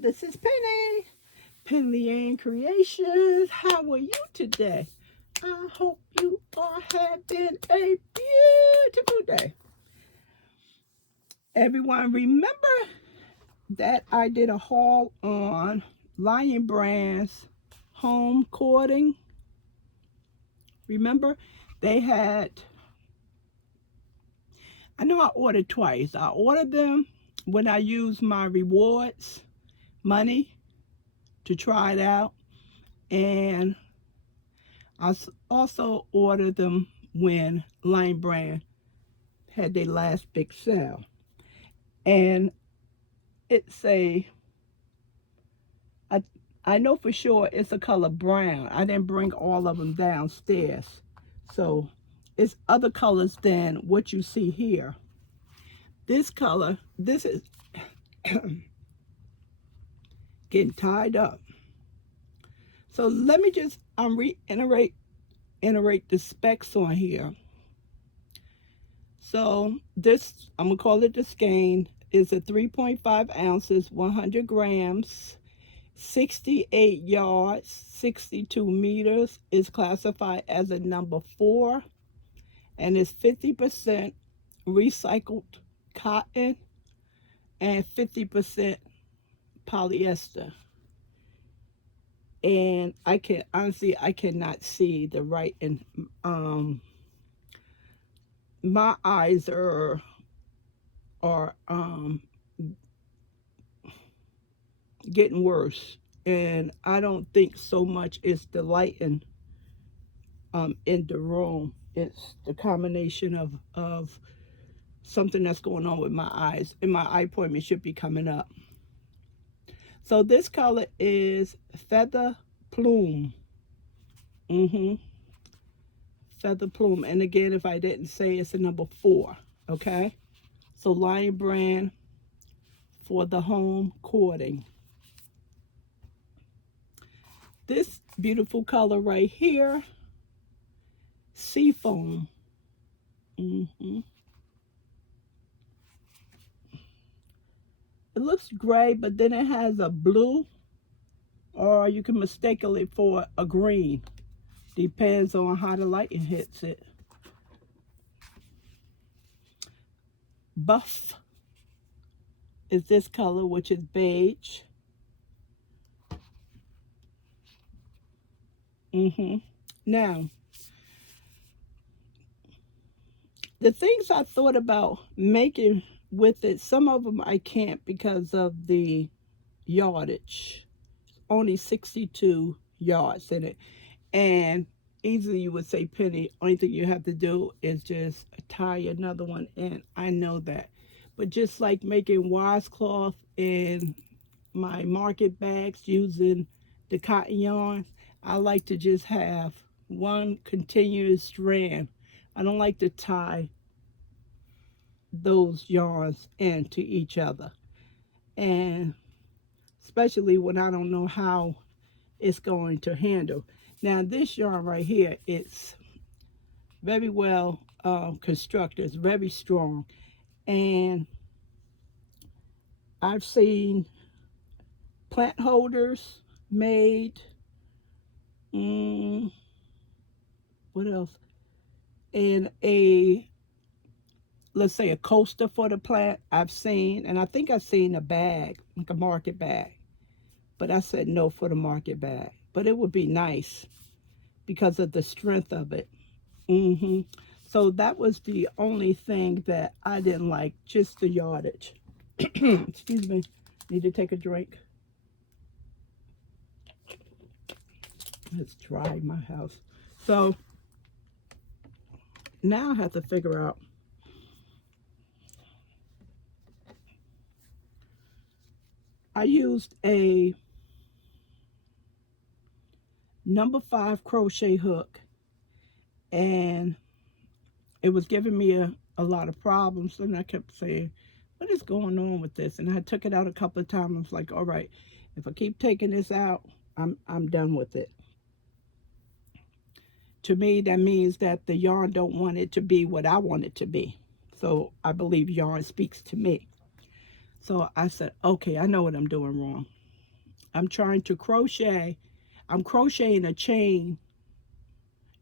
This is Penley-Ann Creations. How are you today? I hope you are having a beautiful day. Everyone, remember that I did a haul on Lion Brand's home cording? Remember, they had, I know I ordered twice. I ordered them when I used my rewards money to try it out, and I also ordered them when Lion Brand had their last big sale. And it's I, I know for sure it's a color brown. I didn't bring all of them downstairs. So it's other colors than what you see here. This color, this is getting tied up. So let me just reiterate the specs on here. So this, I'm going to call it the skein, is a 3.5 ounces, 100 grams, 68 yards, 62 meters. Is classified as a number 4 and is 50% recycled cotton and 50% polyester. And I cannot see the writing. My eyes are getting worse, and I don't think so much it's the lighting in the room. It's the combination of something that's going on with my eyes, and my eye appointment should be coming up. So this color is feather plume. Feather plume. And again, if I didn't say, it's a number 4. Okay, so Lion Brand for the home cording. This beautiful color right here, seafoam. It looks gray, but then it has a blue, or you can mistake it for a green. Depends on how the lighting hits it. Buff is this color, which is beige. Now, the things I thought about making with it, some of them I can't because of the yardage. Only 62 yards in it. And easily you would say, Penny, only thing you have to do is just tie another one in. I know that. But just like making washcloth in my market bags using the cotton yarn, I like to just have one continuous strand. I don't like to tie those yarns into each other. And especially when I don't know how it's going to handle. Now this yarn right here, it's very well constructed. It's very strong. And I've seen plant holders made. What else? And let's say a coaster for the plant I've seen. And I think I've seen a bag, like a market bag. But I said no for the market bag. But it would be nice because of the strength of it. So that was the only thing that I didn't like, just the yardage. Excuse me, need to take a drink. It's dry in my house. So now I have to figure out I used a number 5 crochet hook, and it was giving me a lot of problems, and I kept saying, what is going on with this? And I took it out a couple of times. I was like, all right, if I keep taking this out, I'm done with it. To me, that means that the yarn don't want it to be what I want it to be. So I believe yarn speaks to me. So I said, okay, I know what I'm doing wrong. I'm trying to crochet. I'm crocheting a chain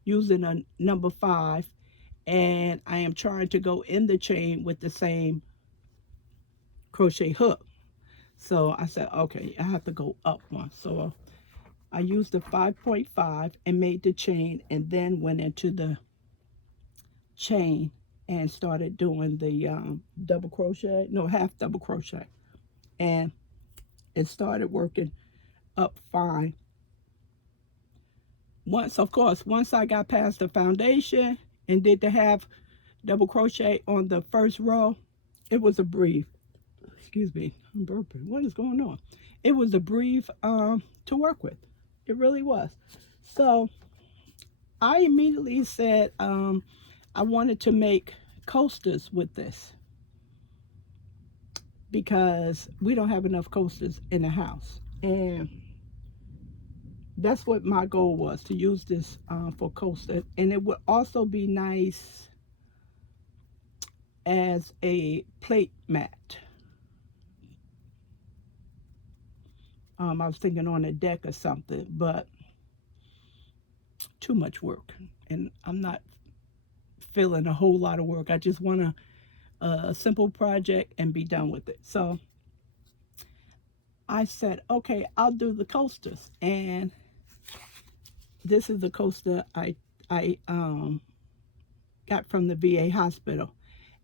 using a number 5, and I am trying to go in the chain with the same crochet hook. So I said, okay, I have to go up one. So I used the 5.5 and made the chain, and then went into the chain and started doing the double crochet, no, half double crochet. And it started working up fine. Once, of course, once I got past the foundation and did the half double crochet on the first row, it was a breeze. Excuse me, I'm burping. What is going on? It was a breeze to work with. It really was. So I immediately said I wanted to make coasters with this because we don't have enough coasters in the house. And that's what my goal was, to use this for coaster. And it would also be nice as a plate mat. I was thinking on a deck or something, but too much work. And I'm not feeling a whole lot of work. I just want a simple project and be done with it. So I said, okay, I'll do the coasters. And this is the coaster I got from the VA hospital,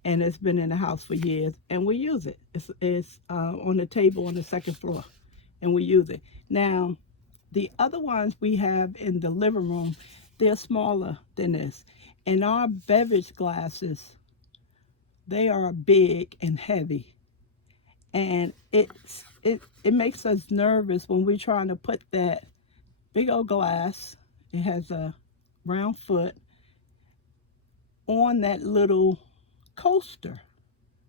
and it's been in the house for years, and we use it. It's on the table on the second floor, and we use it. Now, the other ones we have in the living room, they're smaller than this. And our beverage glasses, they are big and heavy, and it makes us nervous when we're trying to put that big old glass. It has a round foot on that little coaster.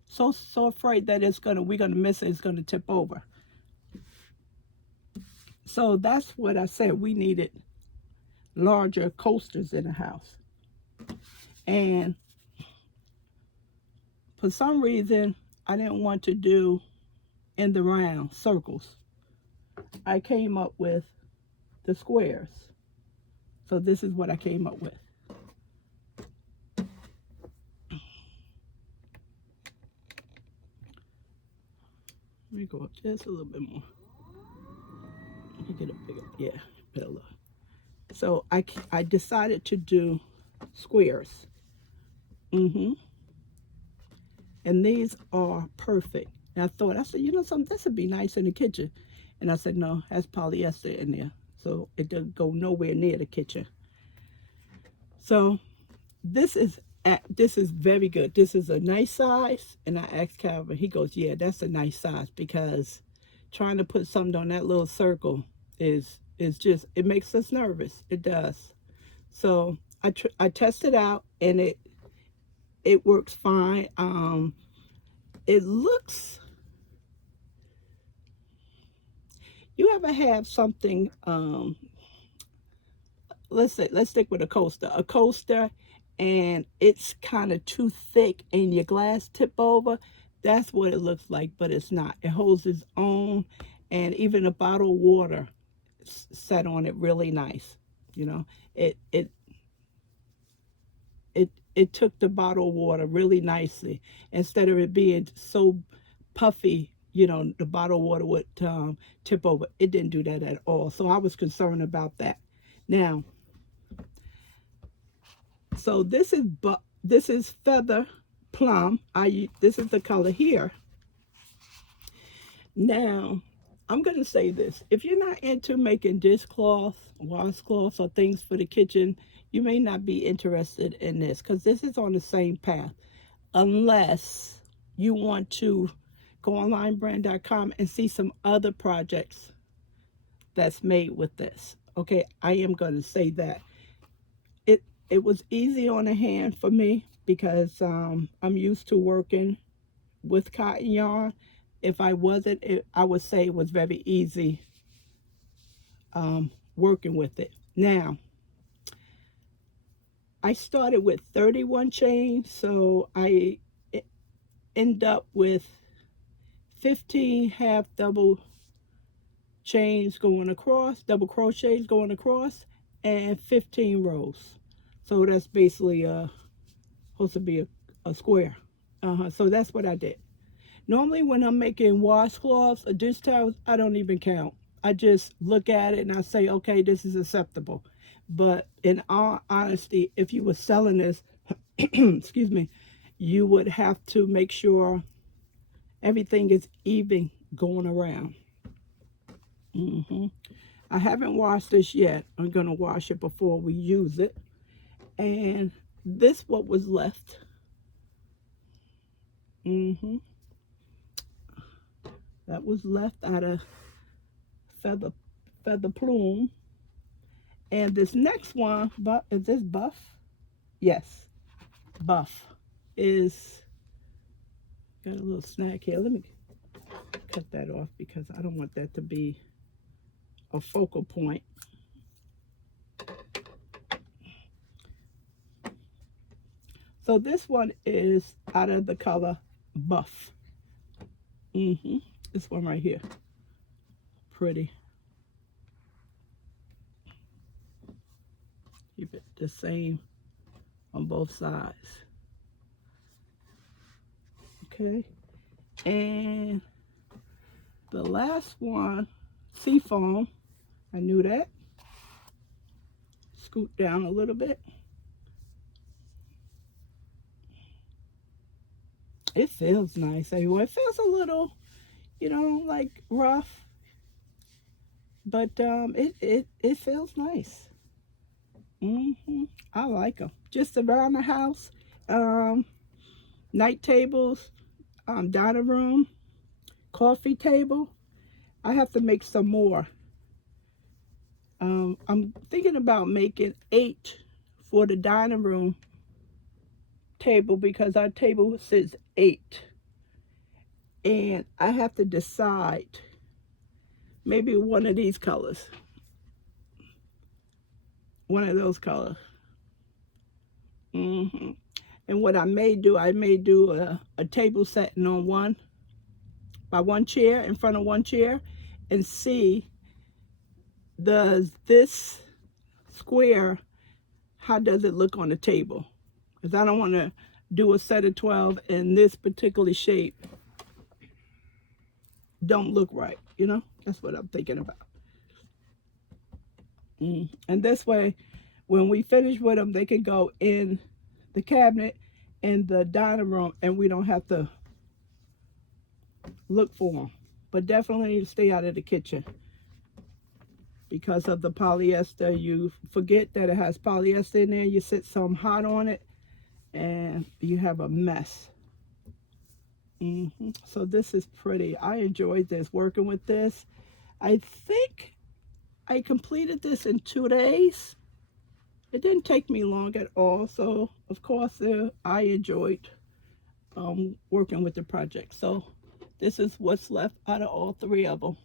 So afraid that we're gonna miss it. It's gonna tip over. So that's what I said. We needed larger coasters in the house, and for some reason I didn't want to do in the round circles. I came up with the squares. So this is what I came up with. Let me go up just a little bit more. Let me get a bigger, yeah, better look. So I decided to do squares. And these are perfect. And I said, you know something, this would be nice in the kitchen. And I said, no, that's polyester in there. So it doesn't go nowhere near the kitchen. So this is very good. This is a nice size. And I asked Calvin, he goes, yeah, that's a nice size, because trying to put something on that little circle is just, it makes us nervous. It does. So I tested out, and it works fine. It looks, you ever have something, let's stick with a coaster, and it's kind of too thick and your glass tip over. That's what it looks like, but it's not. It holds its own, and even a bottle of water set on it really nice. You know, it took the bottled water really nicely, instead of it being so puffy. You know, the bottled water would tip over. It didn't do that at all. So I was concerned about that. Now, so this is feather plum. This is the color here. Now, I'm going to say this. If you're not into making dishcloths, washcloths, or things for the kitchen, you may not be interested in this, because this is on the same path. Unless you want to go onlinebrand.com and see some other projects that's made with this. Okay, I am going to say that. It was easy on the hand for me, because I'm used to working with cotton yarn. If I wasn't, I would say it was very easy working with it. Now, I started with 31 chains, so I end up with 15 half double chains going across, double crochets going across, and 15 rows. So that's basically supposed to be a square. So that's what I did. Normally when I'm making washcloths or dish towels, I don't even count. I just look at it and I say, okay, this is acceptable. But in all honesty, if you were selling this, excuse me, you would have to make sure everything is even going around. I haven't washed this yet. I'm going to wash it before we use it. And this what was left. That was left out of feather plume. And this next one, but is this buff? Yes, buff is got a little snag here. Let me cut that off because I don't want that to be a focal point. So this one is out of the color buff. This one right here, pretty. Keep it the same on both sides. Okay, and the last one, seafoam. I knew that. Scoot down a little bit. It feels nice anyway. It feels a little, like rough, but it feels nice. I like them. Just around the house, night tables, dining room, coffee table. I have to make some more. I'm thinking about making 8 for the dining room table because our table says 8. And I have to decide maybe one of these colors. One of those colors. And what I may do a table setting on one chair, in front of one chair, and see, does this square, how does it look on the table? Because I don't want to do a set of 12 in this particular shape. Don't look right, That's what I'm thinking about. And this way, when we finish with them, they can go in the cabinet in the dining room, and we don't have to look for them. But definitely stay out of the kitchen. Because of the polyester, you forget that it has polyester in there. You set some hot on it, and you have a mess. So this is pretty. I enjoyed this, working with this. I think I completed this in 2 days. It didn't take me long at all. So, of course, I enjoyed working with the project. So this is what's left out of all 3 of them.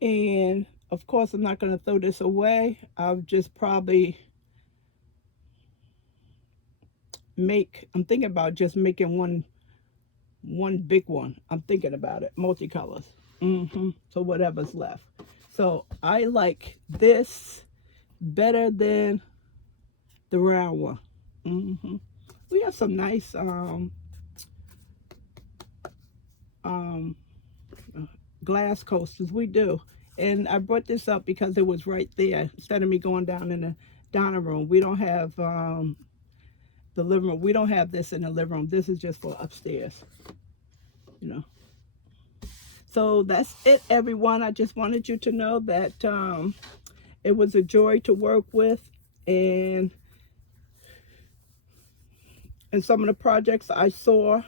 And, of course, I'm not going to throw this away. I'll just probably I'm thinking about just making one big one. I'm thinking about it, multicolors. So whatever's left. So I like this better than the round one. We have some nice glass coasters. We do. And I brought this up because it was right there. Instead of me going down in the dining room, we don't have the living room. We don't have this in the living room. This is just for upstairs, So that's it, everyone. I just wanted you to know that it was a joy to work with, and some of the projects I saw,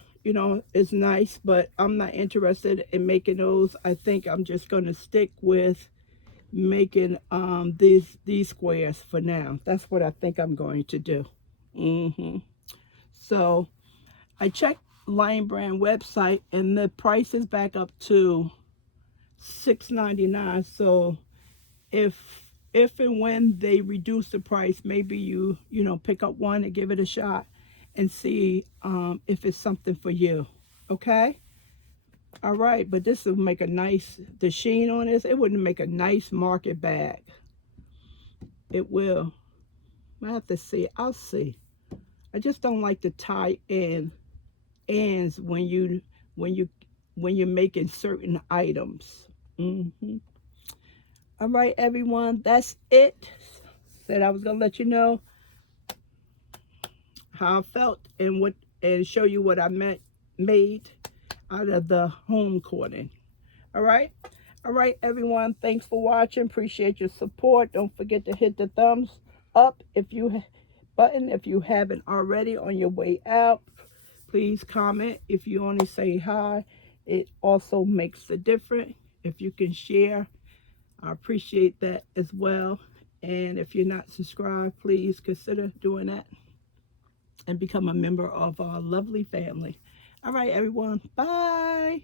is nice, but I'm not interested in making those. I think I'm just going to stick with making these squares for now. That's what I think I'm going to do. So I checked Lion Brand website, and the price is back up to $6.99. So if and when they reduce the price, maybe you pick up one and give it a shot and see if it's something for you. Okay? All right, but this will make a nice, the sheen on this, it wouldn't make a nice market bag. It will. I have to see. I'll see. I just don't like to tie ends when you when you're making certain items. Mm-hmm. All right, everyone, that's it. Said I was gonna let you know how I felt and what and show you what I made out of the home cording. All right. All right, everyone. Thanks for watching. Appreciate your support. Don't forget to hit the thumbs up if you haven't already on your way out. Please comment if you only say hi. It also makes a difference. If you can share, I appreciate that as well. And if you're not subscribed, please consider doing that and become a member of our lovely family. All right, everyone. Bye.